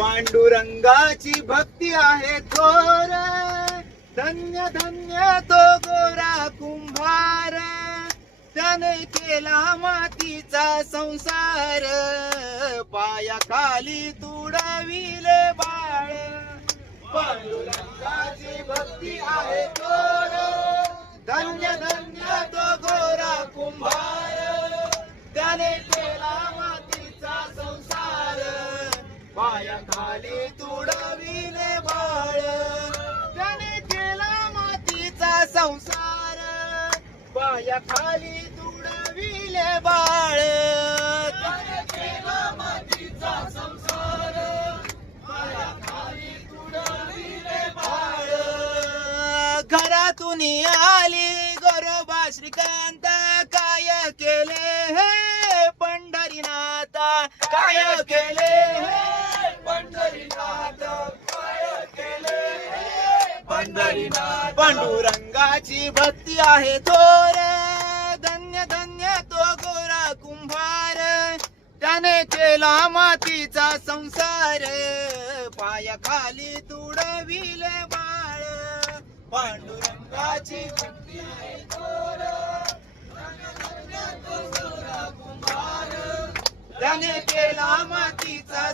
पांडुरंगाची भक्ती आहे थोर, धन्य धन्य तो गोरा कुंभार, त्याने केला मातीचा संसार, पायाखाली तुडविले बाळ. पांडुरंगाची भक्ती आहे थोर, धन्य धन्य तो गोरा कुंभार, त्याने केला मातीचा संसार, पायाखाली तुडविले बाळ. त्याने केला मातीचा संसार, पायाखाली तुडविले बाळ. त्याने केला मातीचा संसार, पायाखाली तुडविले बाळ. घरातून आली गोरोबा श्रीकांत, काय केले हे पंढरीनाथ, काय केले हे पंढरीनाथ, काय केले हे पंढरीनाथ. पांडुरंगाची भक्ती आहे थोर, धन्य धन्य तो गोरा कुंभार, त्याने केला मातीचा संसार, पायाखाली तुडविले बाळ. पांडुरंगाची भक्ती आहे थोर, धन्य धन्य तो गोरा कुंभार, त्याने केला मातीचा